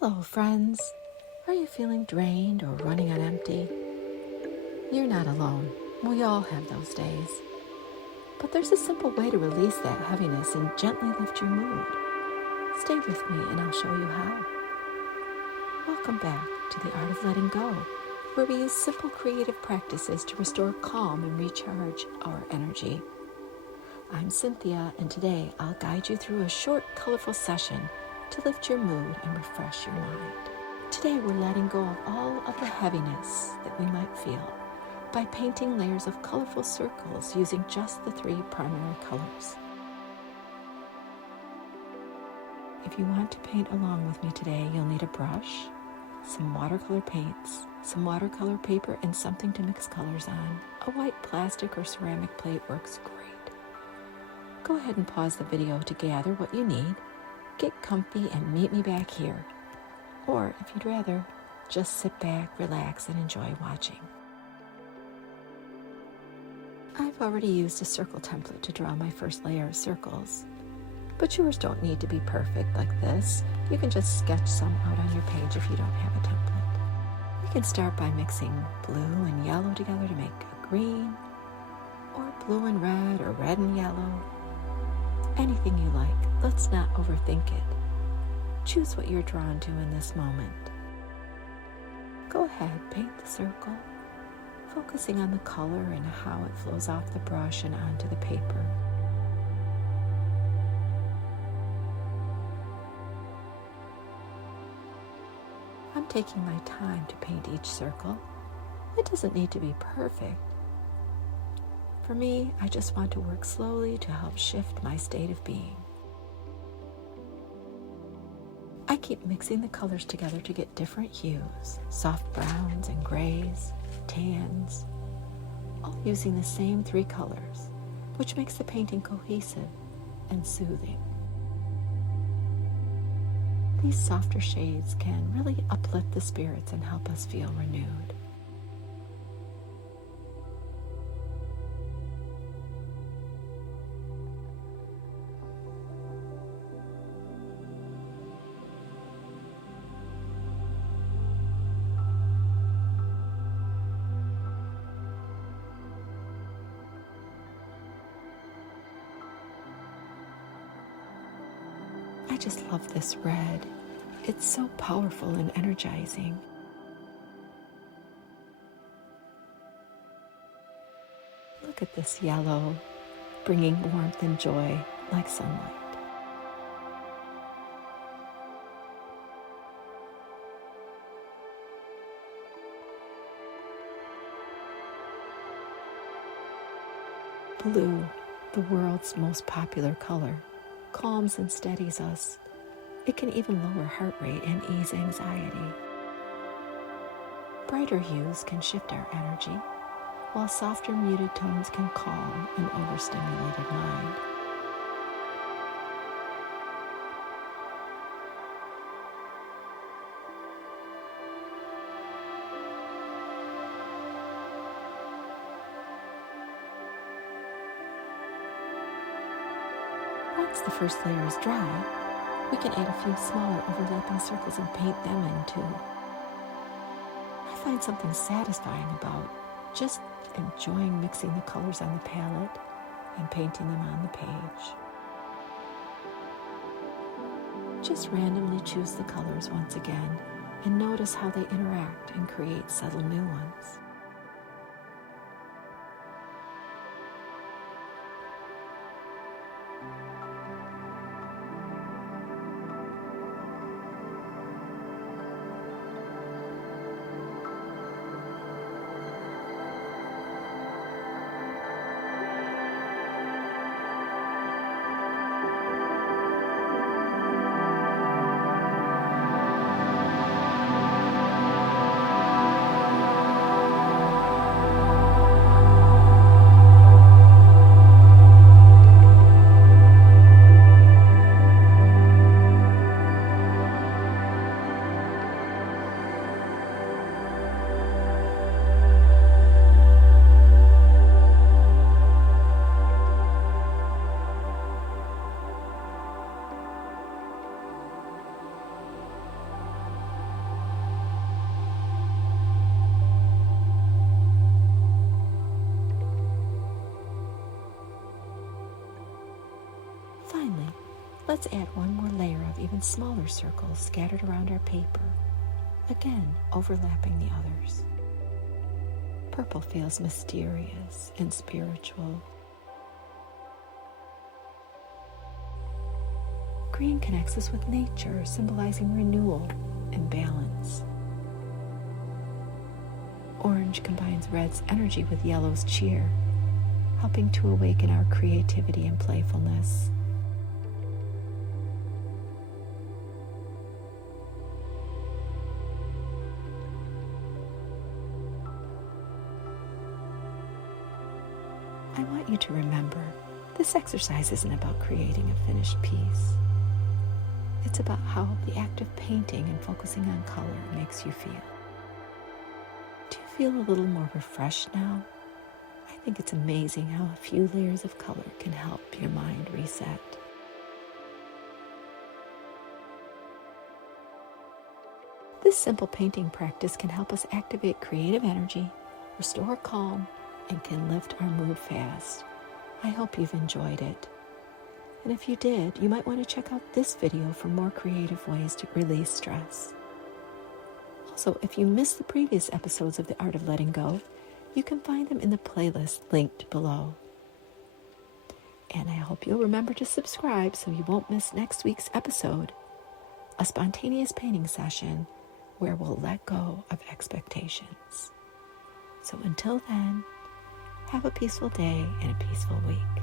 Hello, friends. Are you feeling drained or running on empty? You're not alone. We all have those days. But there's a simple way to release that heaviness and gently lift your mood. Stay with me and I'll show you how. Welcome back to the Art of Letting Go, where we use simple creative practices to restore calm and recharge our energy. I'm Cynthia, and today I'll guide you through a short, colorful session to lift your mood and refresh your mind. Today we're letting go of all of the heaviness that we might feel by painting layers of colorful circles using just the 3 primary colors. If you want to paint along with me today, you'll need a brush, some watercolor paints, some watercolor paper, and something to mix colors on. A white plastic or ceramic plate works great. Go ahead and pause the video to gather what you need, get comfy, and meet me back here. Or, if you'd rather, just sit back, relax, and enjoy watching. I've already used a circle template to draw my first layer of circles, but yours don't need to be perfect like this. You can just sketch some out on your page if you don't have a template. We can start by mixing blue and yellow together to make a green, or blue and red, or red and yellow. Anything you like. Let's not overthink it. Choose what you're drawn to in this moment. Go ahead, paint the circle, focusing on the color and how it flows off the brush and onto the paper. I'm taking my time to paint each circle. It doesn't need to be perfect. For me, I just want to work slowly to help shift my state of being. I keep mixing the colors together to get different hues, soft browns and grays, tans, all using the same 3 colors, which makes the painting cohesive and soothing. These softer shades can really uplift the spirits and help us feel renewed. I just love this red. It's so powerful and energizing. Look at this yellow, bringing warmth and joy like sunlight. Blue, the world's most popular color, calms and steadies us. It can even lower heart rate and ease anxiety. Brighter hues can shift our energy, while softer muted tones can calm an overstimulated mind. Once the first layer is dry, we can add a few smaller overlapping circles and paint them in too. I find something satisfying about just enjoying mixing the colors on the palette and painting them on the page. Just randomly choose the colors once again and notice how they interact and create subtle new ones. Let's add one more layer of even smaller circles scattered around our paper, again overlapping the others. Purple feels mysterious and spiritual. Green connects us with nature, symbolizing renewal and balance. Orange combines red's energy with yellow's cheer, helping to awaken our creativity and playfulness. I want you to remember, this exercise isn't about creating a finished piece. It's about how the act of painting and focusing on color makes you feel. Do you feel a little more refreshed now? I think it's amazing how a few layers of color can help your mind reset. This simple painting practice can help us activate creative energy, restore calm, and can lift our mood fast. I hope you've enjoyed it. And if you did, you might want to check out this video for more creative ways to release stress. Also, if you missed the previous episodes of The Art of Letting Go, you can find them in the playlist linked below. And I hope you'll remember to subscribe so you won't miss next week's episode, a spontaneous painting session where we'll let go of expectations. So until then, have a peaceful day and a peaceful week.